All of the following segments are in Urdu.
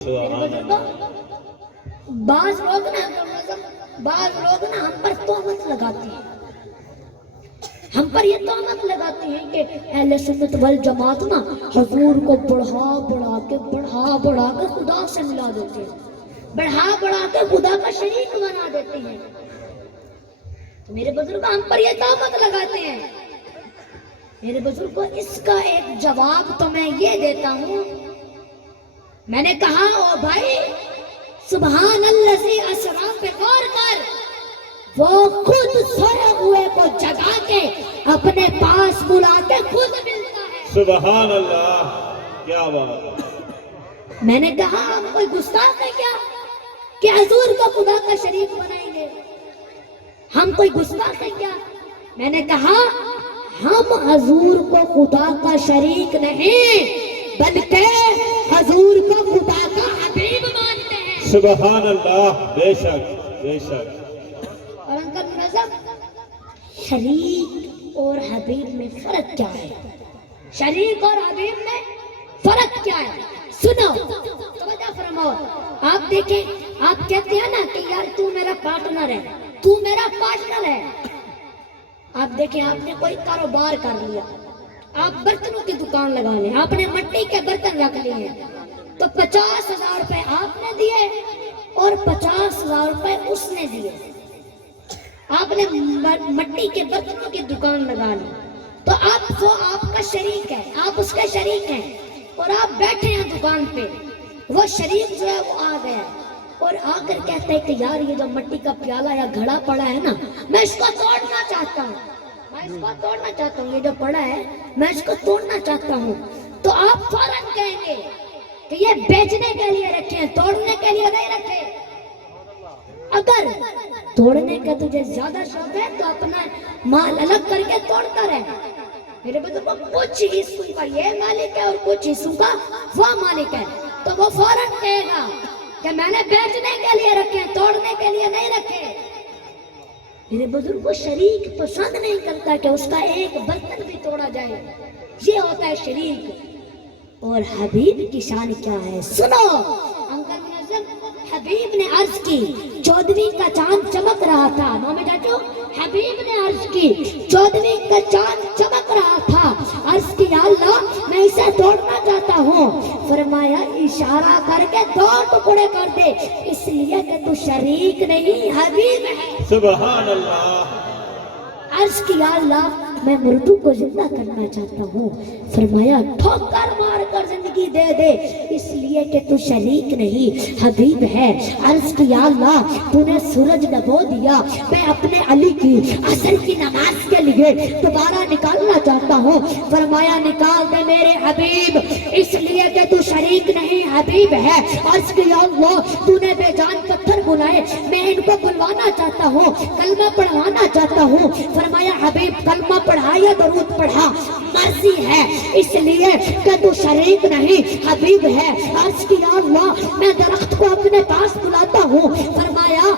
بعض لوگ نا ہم پر تہمت لگاتے ہیں، ہم پر یہ تہمت لگاتے ہیں کہ اہل سنت والجماعت نا حضور کو بڑھا بڑھا کے خدا سے ملا دیتے ہیں، بڑھا کے خدا کا شریک بنا دیتے ہیں۔ تو میرے بزرگ ہم پر یہ تہمت لگاتے ہیں۔ میرے بزرگوں اس کا ایک جواب تو میں یہ دیتا ہوں، میں نے کہا او بھائی سبحان الذی اسری پہ غور کر، وہ خود سوئے ہوئے کو جگا کے اپنے پاس بلا کے خود ملتا ہے۔ سبحان اللہ، کیا بات۔ میں نے کہا ہم کوئی گستاخ ہے کیا کہ حضور کو خدا کا شریک بنائیں گے؟ ہم کوئی گستاخ ہے کیا؟ میں نے کہا ہم حضور کو خدا کا شریک نہیں بلکہ حضور کو خدا کا حبیب مانتے ہیں۔ سبحان اللہ، بے شک بے شک۔ اور انکل منظم، شریک اور حبیب میں فرق کیا ہے؟ شریک اور حبیب میں فرق کیا ہے؟ سنو، توجہ فرماؤ۔ آپ دیکھیں، آپ کہتے ہیں نا کہ یار تو میرا پارٹنر ہے، تو میرا پارٹنر ہے۔ آپ دیکھیں، آپ نے کوئی کاروبار کر لیا، آپ برتنوں کی دکان لگا لیں، آپ نے مٹی کے برتن رکھ لیے ہیں، تو 50,000 روپے آپ نے دیے اور 50,000 روپے اس نے دیے۔ آپ نے مٹی کے برتنوں کی دکان لگا لی، تو وہ آپ کا شریک ہے، آپ اس کے شریک ہیں، اور آپ بیٹھے ہیں دکان پہ۔ وہ شریک جو ہے وہ آ گیا اور آ کر کہتا ہے کہ یار یہ جو مٹی کا پیالہ یا گھڑا پڑا ہے نا، میں اس کو توڑنا چاہتا ہوں، یہ جو پڑا ہے میں اس کو توڑنا چاہتا ہوں۔ تو آپ فوراً کہیں گے کہ یہ بیچنے کے لیے رکھے ہیں، توڑنے کے لیے نہیں رکھے۔ اگر توڑنے کا تجھے زیادہ شوق ہے تو اپنا مال الگ کر کے توڑتا رہے۔ میرے بزرگوں، کچھ حصوں کا یہ مالک ہے اور کچھ حصوں کا وہ مالک ہے، تو وہ فوراً کہے گا کہ میں نے بیچنے کے لیے رکھے، توڑنے کے لیے نہیں رکھے۔ میرے بزرگ کو شریک پسند نہیں کرتا کہ اس کا ایک برتن بھی توڑا جائے، یہ ہوتا ہے شریک۔ اور حبیب کی شان کیا ہے؟ سنو، انکل منظم، حبیب نے عرض کی 14ویں کا چاند چمک رہا تھا۔ مومن چاچو، حبیب نے عرض کی 14ویں کا چاند چمک رہا تھا، عرض کی یا اللہ میں اسے توڑنا چاہتا ہوں۔ فرمایا اشارہ کر کے 2 ٹکڑے کر دے، اس لیے کہ تو شریک نہیں حبیب ہے۔ سبحان اللہ۔ عرض کی یا اللہ میں مردوں کو زندہ کرنا چاہتا ہوں۔ فرمایا ٹھوکر مار کر زندگی دے دے، اس لیے کہ تو شریک نہیں حبیب ہے۔ عرض کی یا اللہ تو نے سورج ڈبو دیا، میں اپنے علی کی عصر کی نماز کے لیے دوبارہ نکالنا چاہتا ہوں۔ فرمایا نکال دے میرے حبیب، اس لیے کہ تو شریک نہیں حبیب ہے۔ عرض کی یا اللہ تو نے بے جان پتھر بلائے، میں ان کو بلوانا چاہتا ہوں، کلمہ پڑھوانا چاہتا ہوں۔ فرمایا حبیب کلمہ پڑھا یا درود پڑھا مرضی ہے، اس لیے کہ تو شریک نہیں حبیب ہے۔ عرض کی یا اللہ میں درخت کو اپنے پاس بلاتا ہوں۔ فرمایا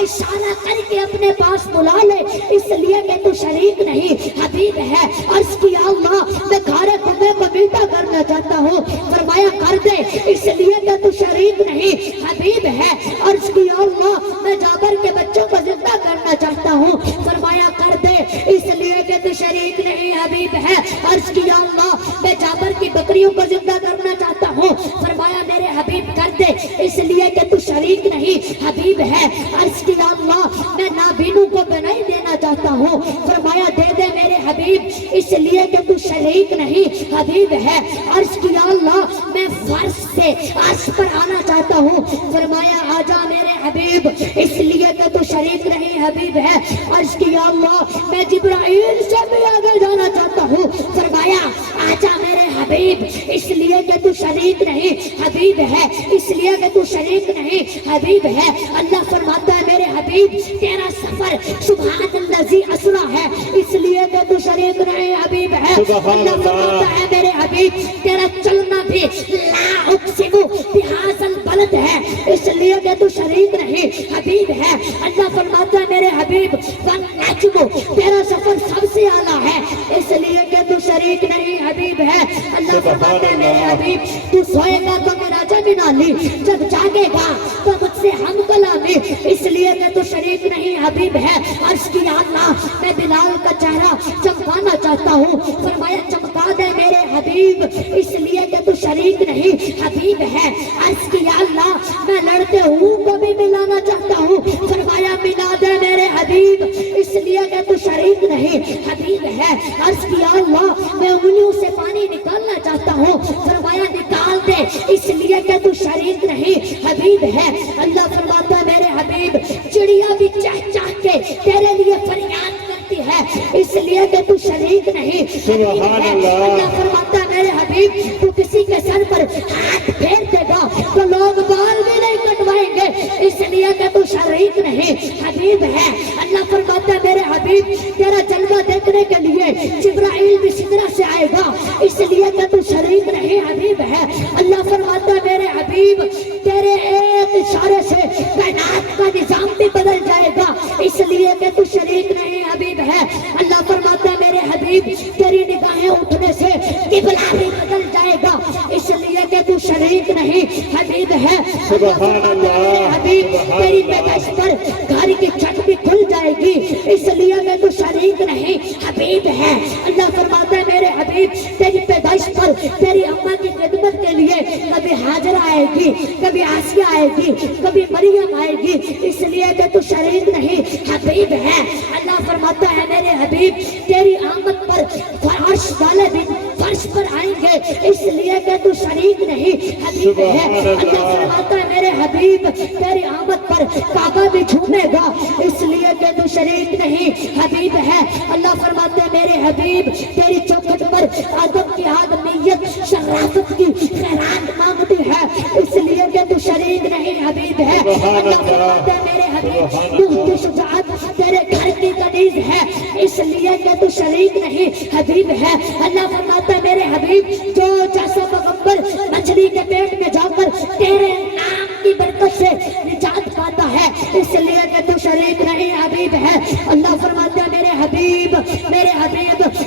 اشارہ کر کے اپنے پاس بلا لے، اس لیے کہ تو شریک نہیں حبیب ہے۔ عرض کی یا اللہ میں کھارے کنبے کو میٹھا کرنا چاہتا ہوں۔ فرمایا کر دے، اس لیے کہ تو شریک نہیں حبیب ہے۔ عرض کی یا اللہ میں جابر کے بچوں کو زندہ کرنا چاہتا ہوں۔ فرمایا کر دے، اس لیے کہ تو شریک نہیں حبیب ہے۔ عرض کی یا اللہ میں جابر کی بکریوں کو زندہ کرنا چاہتا ہوں۔ فرمایا میرے حبیب کر دے، اس لیے کہ تو شریک نہیں حبیب ہے۔ عرض کی یا اللہ میں نابینوں کو بنائی دینا چاہتا ہوں۔ فرمایا دے دے میرے حبیب، اس لیے کہ تو شریک نہیں حبیب ہے۔ عرض کی یا اللہ میں فرش سے عرش پر آنا چاہتا ہوں۔ فرمایا آجا میرے حبیب، اس لیے کہ تو شریک نہیں حبیب ہے۔ عرض کی یا اللہ میں جبرائیل سے بھی آگے جانا چاہتا ہوں۔ فرمایا آجا میرے حبیب، اس لیے کہ تو شریک نہیں حبیب ہے، اس لیے کہ تو شریک نہیں حبیب ہے۔ اللہ فرماتا ہے میرے حبیب تیرا سفر سبحان الذی اسری ہے، اس لیے کہ تو شریک نہیں حبیب ہے۔ اللہ فرماتا ہے میرے حبیب تیرا چلنا بھی لا اقسم بہذا البلد ہے، اس لیے کہ تو شریک نہیں حبیب ہے۔ اللہ فرماتا ہے میرے حبیب والنجم تیرا سفر سب سے اعلیٰ ہے، اس لیے کہ تو شریک نہیں حبیب ہے۔ اللہ فرماتے ہیں میرے حبیب تو سوئے گا تو میرا جب بنا لی، جب جاگے گا تو مجھ سے ہم کلامی، اس لیے کہ تو شریک نہیں حبیب ہے۔ عرض کی یا اللہ میں بلال کا چہرہ چمکانا چاہتا ہوں، فرمایا چمکا دے میرے حبیب، اس لیے کہ تو شریک نہیں حبیب ہے۔ عرض کی یا اللہ میں لڑتے ہوں کو بھی ملانا چاہتا ہوں، فرمایا ملا دے میرے حبیب، اس لیے کہ تو شریک نہیں حبیب ہے۔ عرض کی یا اللہ میں انگلیوں سے پانی نکالنا چاہتا ہوں، فرمایا نکال دے، اس لیے کہ تو شریک نہیں حبیب ہے۔ اللہ فرماتا ہے میرے حبیب چڑیا بھی چاہ چاہ کے تیرے لیے فریاد کرتی ہے، اس لیے کہ تو شریک نہیں حبیب ہے۔ اللہ فرماتا ہے میرے حبیب تو کسی کے سر پر ہاتھ پھیر دے گا تو لوگ بال بھی نہیں کٹوائیں گے، اس لیے کہ تو شریک نہیں حبیب ہے۔ اللہ فرماتا ہے میرے حبیب تیرا جلوہ دیکھنے کے لیے جبرائیل بھی سدرہ سے آئے گا، اس لیے کہ تو شریک نہیں حبیب ہے۔ اللہ فرماتا ہے میرے حبیب تیرے ایک اشارے سے کائنات کا نظام بھی بدل جائے گا، اس لیے کہ تو شریک نہیں حبیب ہے۔ اللہ فرماتا ہے میرے حبیب تیری نگاہیں اٹھنے سے قبلہ بھی بدل جائے گا، اس لیے کہ تو شریک نہیں حبیب ہے۔ سبحان اللہ، میرے حبیب تیری پیدائش پر گھر کی چھت بھی کھل جائے گی، اس لیے کہ تو شریک نہیں حبیب ہے۔ اللہ فرماتا ہے میرے حبیب تیری پیدائش پر تیری اماں کی خدمت کے لیے کبھی ہاجرہ آئے گی، کبھی آسیہ آئے گی، کبھی مریم آئے گی، اس لیے کہ تو شریک نہیں حبیب ہے۔ اللہ فرماتا ہے میرے حبیب تیری آمد پر فرش والے دن فرش پر آئیں گے، اس لیے کہ تو شریک نہیں حبیب ہے۔ اللہ فرماتا ہے میرے حبیب تیری آمد پر کعبہ بھی جھومے گا، اس لیے کہ تو شریک نہیں حبیب ہے۔ اللہ فرماتا ہے میرے حبیب تیری چوکھٹ پر آدم کی آدمیت شرافت کی خیرات مانگتی ہے، اس لیے کہ تو شریک نہیں حبیب ہے۔ اللہ فرماتا ہے میرے حبیب تو شجاعت تیرے گھر کی کنیز ہے، اس لیے کہ تو شریک نہیں حبیب ہے۔ اللہ فرماتا ہے میرے حبیب جو جیسا پیغمبر مچھلی کے پیٹ میں جا کر تیرے نام کی برکت سے نجات پاتا ہے، اس لیے کہ تو شریک نہیں حبیب ہے۔ اللہ فرماتا ہے میرے حبیب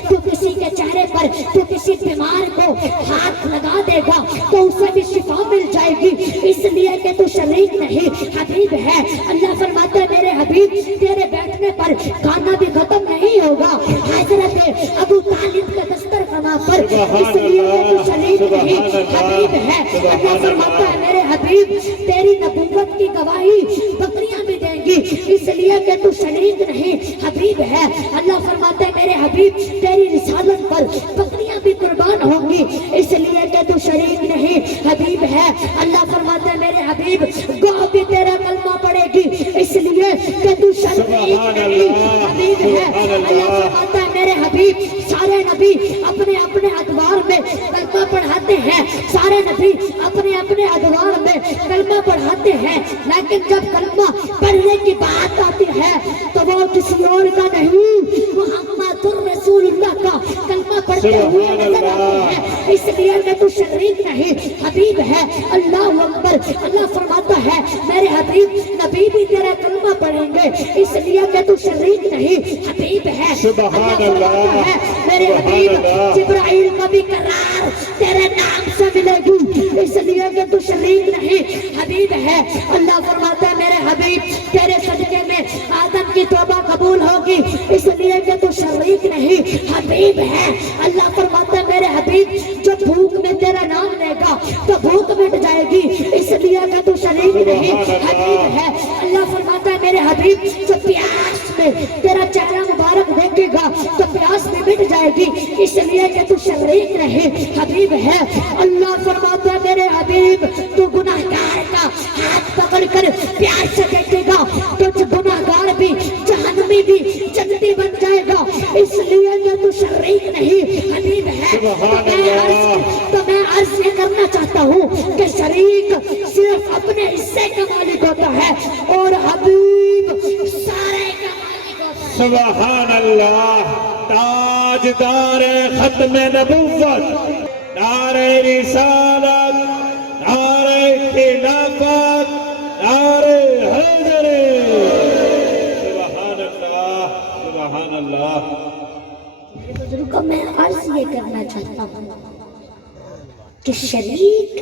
تو کسی کے چہرے پر تو کسی بیمار کو ہاتھ لگا دے گا تو اسے بھی شفا مل جائے گی، اس لیے کہ تو شریک نہیں حبیب ہے۔ اللہ فرماتا ہے میرے حبیب تیرے بیٹھنے پر کھانا بھی ختم نہیں ہوگا حضرت ابو طالب کے دسترخوان پر، اس لیے کہ تو شریک نہیں حبیب ہے۔ اللہ فرماتا ہے میرے حبیب تیری نبوت کی گواہی بکریاں بھی دیں گی، اس لیے کہ تو شریک نہیں حبیب ہے۔ اللہ فرماتا ہے میرے حبیب تیری رسالت پر بکریاں بھی قربان ہوں گی، اس لیے کہ تو شریک نہیں حبیب ہے۔ اللہ فرماتا ہے میرے حبیب گو بھی تیرا کلمہ پڑے گی، اس لیے کہ تو شریک نہیں حبیب ہے۔ اللہ فرماتا ہے میرے حبیب سارے نبی اپنے اپنے ادوار میں کلمہ پڑھاتے ہیں، سارے نبی اپنے اپنے ادوار میں کلمہ پڑھاتے ہیں، لیکن جب کلمہ پڑھنے کی بات آتی ہے تو وہ کسی اور کا نہیں محمد الرسول اللہ کا کلمہ پڑھتے ہوئے نظر آتے ہیں، اس لیے کہ تو شریک نہیں حبیب ہے۔ اللہ اکبر۔ اللہ فرماتا ہے میرے حبیب نبی بھی تیرا کلمہ پڑھیں گے، اس لیے کہ تو شریک نہیں حبیب ہے۔ اللہ فرماتا ہے میرے حبیب جبرائیل کا بھی قرار تیرے نام سے ملے گی، اس لیے کہ تو شریک نہیں حبیب ہے۔ اللہ فرماتا ہے میرے حبیب تیرے صدقے میں آدم کی توبہ قبول ہوگی، اس لیے کہ تو شریک نہیں حبیب ہے۔ اللہ فرماتا ہے میرے حبیب جو بھوک میں تیرا نام لے گا تو بھوک مٹ جائے گی، اس لیے کہ تو شریک نہیں حبیب ہے۔ اللہ فرماتا ہے میرے حبیب جو پیاس میں تیرا چہرہ مبارک دیکھے گا تو پیاس بھی مٹ جائے گی، اس لیے کہ تو شریک نہیں حبیب ہے۔ اللہ فرماتا ہے میرے حبیب تو گناہگار کا ہاتھ پکڑ کر پیار سے دیکھے گا تو گناہگار بھی جہنمی بھی جنتی بن جائے گا، اس لیے کہ تو شریک نہیں حبیب ہے۔ تو میں عرض یہ کرنا چاہتا ہوں کہ شریک صرف اپنے حصے کا مالک ہوتا ہے اور حبیب سارے کا مالک ہوتا ہے۔ سبحان اللہ، تاجدار ختم نبوت، نعرہ رسالت، نعرہ خلافت، نعرہ حیدر۔ سبحان اللہ، سبحان اللہ۔ بزرگوں کو میں عرض یہ کرنا چاہتا ہوں کہ شریک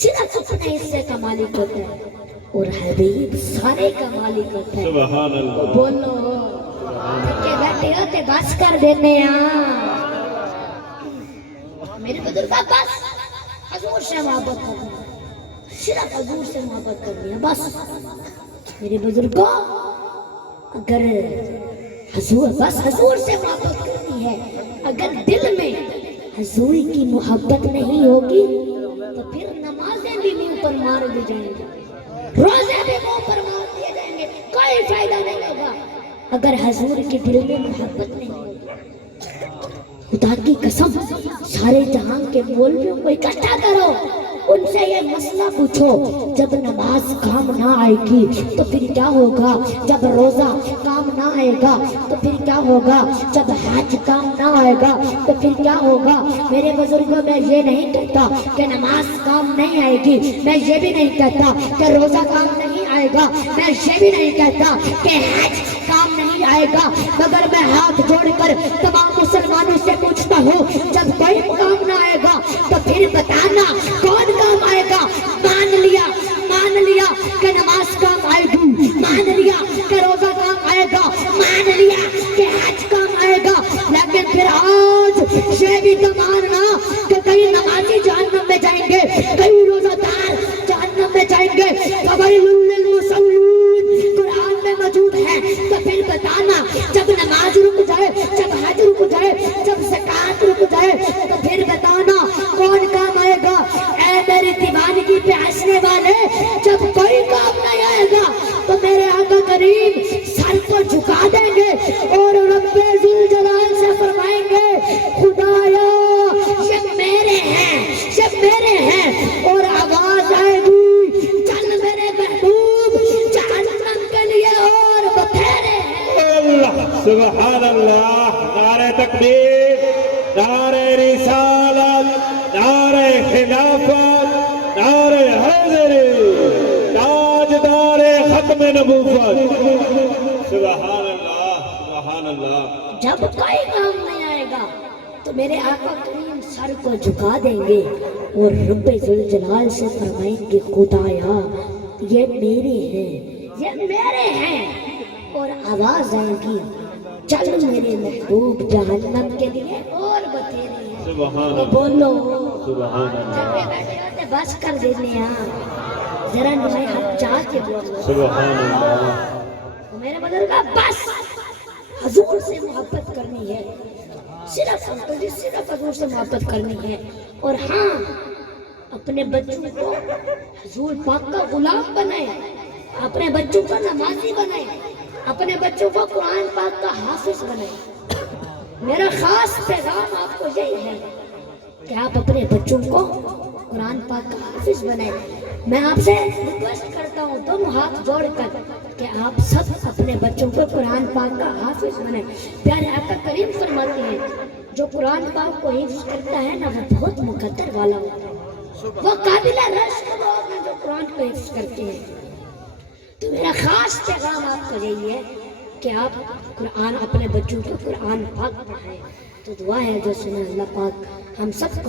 صرف اپنے حصے کا مالک ہوتا ہے اور حبیب سارے کا مالک ہوتا ہے. سبحان اللہ. بولو کہ بیٹھے ہوتے بس کر دینے میرے بزرگا بس حضور سے محبت کرنی ہے, صرف حضور سے محبت کرنی ہے بس. میرے بزرگوں اگر حضور سے محبت کرنی ہے, اگر دل میں حضور کی محبت نہیں ہوگی تو پھر نمازیں بھی منہ پر مار دی جائیں گی, روزے بھی منہ پر مار دیے جائیں گے, کوئی فائدہ نہیں ہوگا اگر حضور کے دل میں محبت نہیں ہوگی. خدا کی قسم سارے جہاں کے مولویوں کو اکٹھا کرو, ان سے یہ مسئلہ پوچھو, جب نماز کام نہ آئے گی تو پھر کیا ہوگا, جب روزہ کام نہ آئے گا تو پھر کیا ہوگا, جب حج کام نہ آئے گا تو پھر کیا ہوگا. میرے بزرگوں میں یہ نہیں کہتا کہ نماز کام نہیں آئے گی, میں یہ بھی نہیں کہتا کہ روزہ کام نہیں آئے گا, میں یہ بھی نہیں کہتا کہ حج کام نہیں آئے گا, مگر میں ہاتھ جوڑ کر تمام مسلمانوں سے پوچھتا ہوں, جب کوئی کام نہ آئے گا تو پھر بتانا کون کام آئے گا. مان لیا کہ نماز کام آئے گی, مان لیا کہ روزہ کام آئے گا, مان لیا کہ حج کام آئے گا, لیکن پھر آج یہ بھی تو ماننا کہ کئی نمازی جہنم میں جائیں گے, کئی روزہ دار جہنم میں جائیں گے. فویل للمصلین قرآن میں موجود ہے, تو پھر بتانا جب نماز رک جائے, جب حج رک جائے, جب زکوٰۃ رک جائے تو پھر بتانا کون کام آئے گا. اے میری دیوانگی پہ ہنسنے والے, جب کوئی کام نہیں آئے گا تو میرے آقا کریم سر کو جھکا دیں گے اور رب ذوالجلال سے فرمائیں گے, خدایا یہ میرے ہیں, یہ میرے ہیں. اور آواز آئے گی, چل میرے محبوب جہنم کے لیے اور بتھیرے ہیں. اللہ سبحان اللہ. نعرہ تکبیر, نعرہ رسالت, نعرہ خلافت, نعرہ حیدری, تاجدار ختم نبوت. سبحان اللہ سبحان اللہ. جب کوئی کام نہیں آئے گا تو میرے آقا کریم سر کو جھکا دیں گے اور رب ذوالجلال سے فرمائیں گے, خدایا یہ میرے ہیں, یہ میرے ہیں. اور آواز آئے گی, چل میرے محبوب جہنم کے لیے اور بتھیرے ہیں. سبحان تو اللہ بولو سبحان جب اللہ. یہ بیٹھے ہوتے بس کر دینے ذرا نہیں ہم چاہ کے بولو. سبحان اللہ. میرے بزرگا بس حضور سے محبت کرنی ہے, صرف حضور سے محبت کرنی ہے. اور ہاں اپنے بچوں کو حضور پاک کا غلام بنائے, اپنے بچوں کو نمازی بنائے, اپنے بچوں کو قرآن پاک کا حافظ بنائے. میرا خاص پیغام آپ کو یہی ہے کہ آپ اپنے بچوں کو قرآن پاک کا حافظ بنائیں. میں آپ سے ریکویسٹ کرتا ہوں دونوں ہاتھ جوڑ کر کہ آپ سب اپنے بچوں کو قرآن پاک کا حافظ بنائیں. پیارے آقا کریم فرماتے ہیں, جو قرآن پاک کو حفظ کرتا ہے نا وہ بہت مقدر والا ہوتا ہے, وہ قابل رشک لوگ ہیں جو قرآن کو حفظ کرتے ہیں. تو میرا خاص پیغام آپ کو یہی ہے کہ آپ قرآن اپنے بچوں کو قرآن پاک پڑھائیں. تو دعا ہے جو سنا اللہ پاک ہم سب کو